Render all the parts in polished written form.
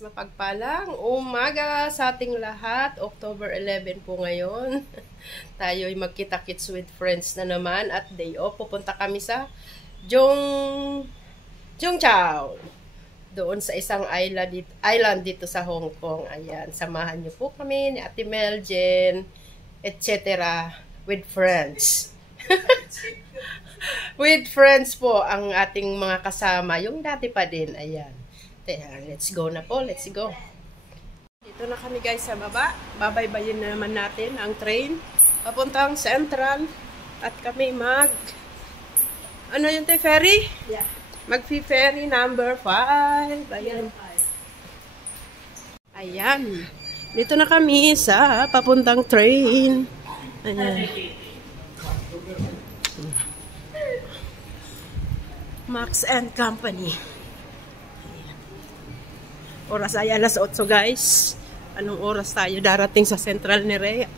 Mapagpalang umaga sa ating lahat. October 11 po ngayon. Tayo'y magkita-kits with friends na naman at day off. Pupunta kami sa Zhongzhou. Doon sa isang island dito sa Hong Kong. Ayan, samahan niyo po kami ni Ate Meljen, etc. with friends. With friends po ang ating mga kasama. Yung dati pa din. Ayan. Let's go na po. Let's go. Dito na kami guys sa baba. Babaybayin na naman natin ang train. Papuntang Central. At kami ano yun tayo? Ferry? Yeah. Mag-ferry number 5. Ayan. Ayan. Dito na kami sa papuntang train. Ayan. Max and Company. Oras ay alas 8 guys. Anong oras tayo darating sa Central Nerea?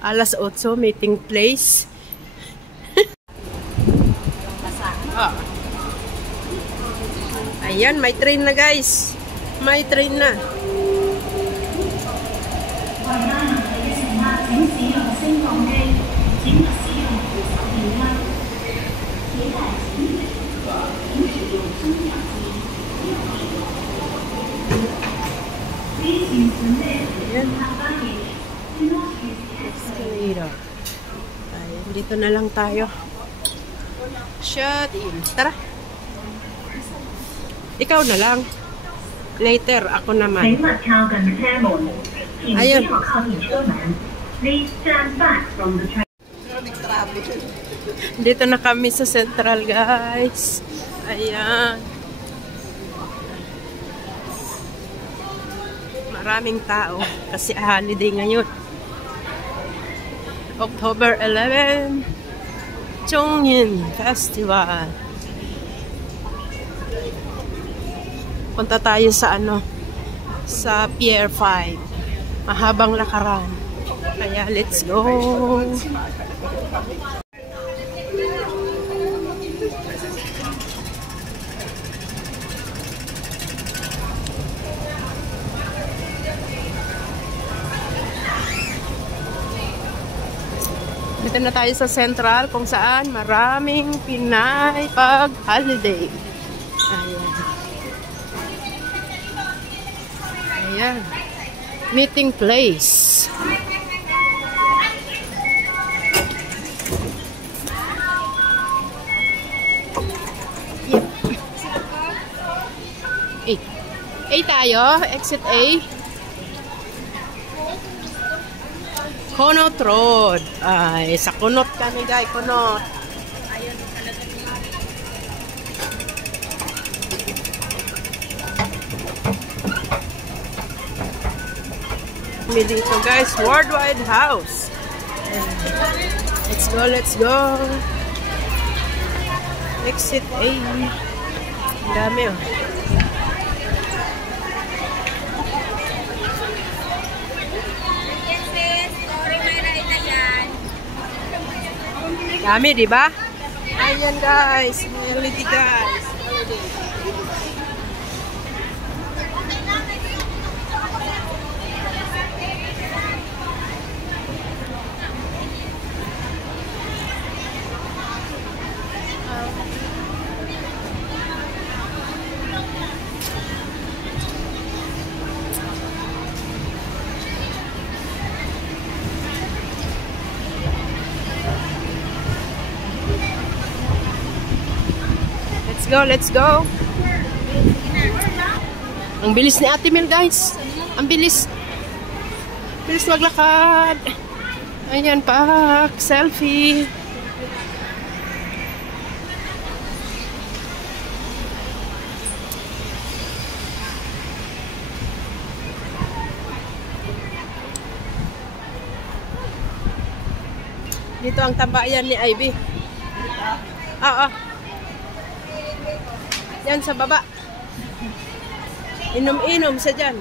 Alas 8, meeting place. Ayan, may train na guys. May train na. Ayan. Escalator. Ayan, dito na lang tayo. Shut in. Tara. Ikaw na lang. Later, ako naman. Ayun. Dito na kami sa Central, guys. Ayan. Maraming tao kasi holiday ngayon. October 11, Chongyin Festival. Punta tayo sa sa Pier 5. Mahabang lakaran. Kaya let's go. Dito na tayo sa Central kung saan maraming Pinay pag-holiday. Ayan. Ayan. Meeting place. A tayo. Exit A. Conot Road. Ay, sa Conot kami guys, Conot. Ayun talaga niya. Dito guys, Worldwide House. Let's go, let's go. Exit A. Ang dami oh. Dami, di ba? Ayan guys, LED guys. Let's go. Ang bilis ni Ate Mel, guys. Ang bilis. Bilis maglakad. Ayan, pak. Selfie. Dito ang tambayan ni Ivy. Yan sa baba. Inom-inom sa dyan.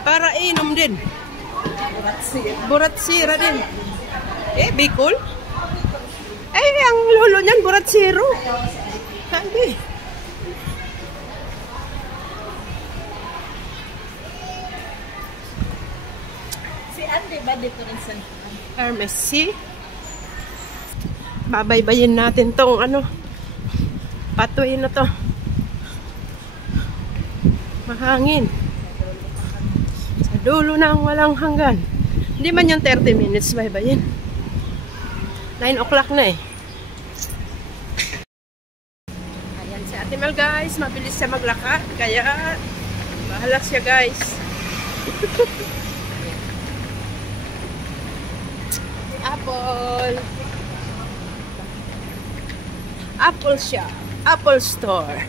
Para inom din. Burat sira din. Bicol. Ay, ang lolo niyan, buratsero. Sabi. Si Andy ba dito rin sa Hermes, see? Babaybayin natin tong pathway na to. Mahangin. Sa dulo ng walang hanggan. Hindi man yung 30 minutes baybayin. 9 o'clock na eh. Ayan si Ate Mel guys. Mabilis siya maglakad. Kaya bahala siya guys. Apple. Apple shop. Apple store.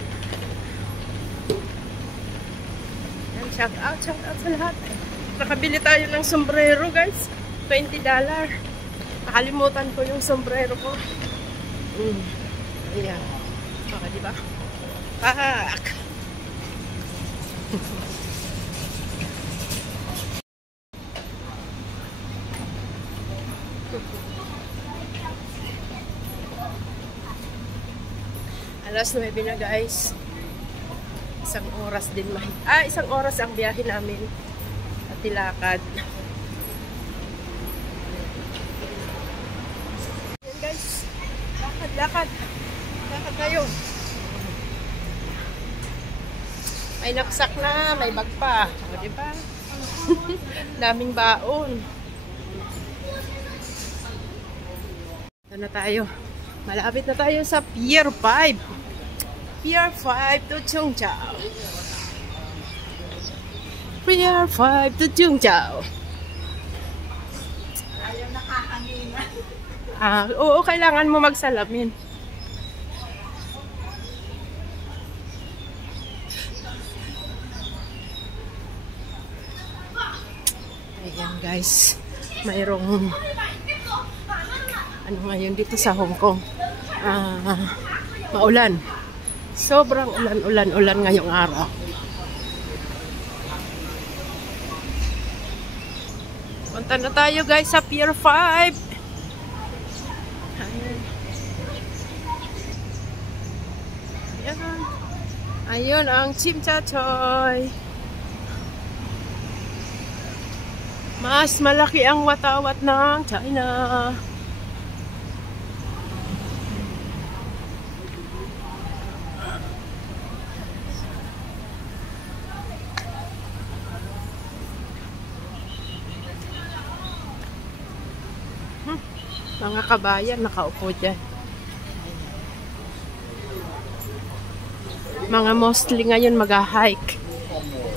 Yan, shout out sa lahat. Nakabili tayo ng sombrero guys. $20. Nakalimutan ko yung sombrero ko. Ayan. Okay, diba? Pak! Alas 9 na guys. Isang oras din isang oras ang biyahe namin at tilakad. Ayan guys. Lakad tayo. May naksak na, may bag pa. O, diba? Daming baon. Ito na tayo. Malapit na tayo sa Pier 5. Pier 5 to Chungchao. Pier 5 to Chungchao. ayaw nakahangin. Oo, kailangan mo magsalamin. Ayan guys, mayroong ngayon dito sa Hong Kong, maulan. Sobrang ulan ngayong araw. Punta na tayo guys sa Pier 5. Ayan. Ayun ang Tsim Sha Tsui. Mas malaki ang watawat ng China. Mga kabayan nakaupo dyan. Mga mostly ngayon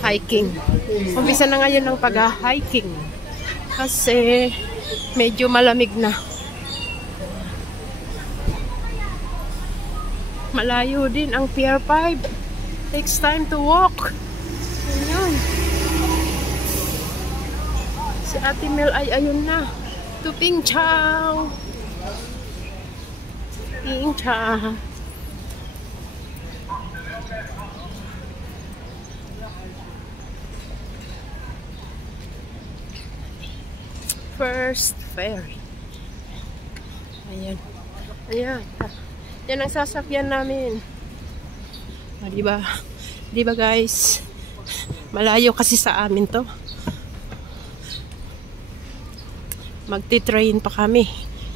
hiking. Umpisa na ngayon ng pag-hiking. Kasi medyo malamig na. Malayo din ang Pier 5. Takes time to walk. Ayun. Si Ate Mel ay ayun na. To Ping Chao. Ping Chao. First ferry. Ayan. Ayan. Yan ang sasakyan namin. Diba? Diba guys? Malayo kasi sa amin to. Magti-train pa kami.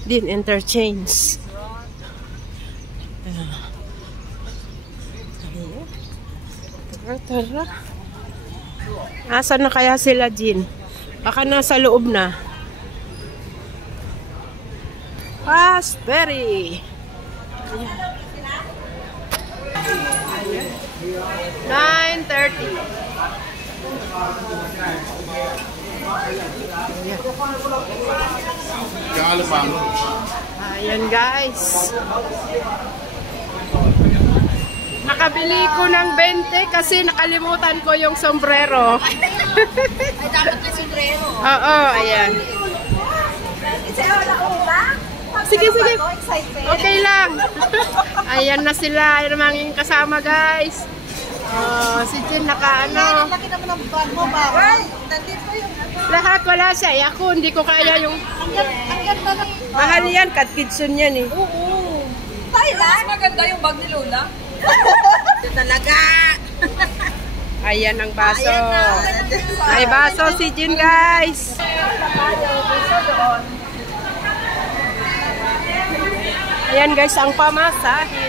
Din interchange. Tara. Asan na kaya sila, Jin? Baka nasa loob na. Fast ferry. 9:30. Ayan guys. Nakabili ko ng 20 kasi nakalimutan ko yung sombrero. Ay, dapat na sombrero. Oo, ayan. Sige. Okay lang. Ayan na sila. Ayan ang mga kasama guys. Si Jin naka-ano. Laki naman ang bag mo ba? Nandito yung Lahat wala siya. Ako hindi ko kaya yung... ang ganda ng Mahal yan. Kat Kitson yan eh. oo. Mas maganda yung bag ni Lola. Ito talaga. Ayan ang baso. Ayan na. May baso si Jean, guys. Ayan guys, ang pamasahe.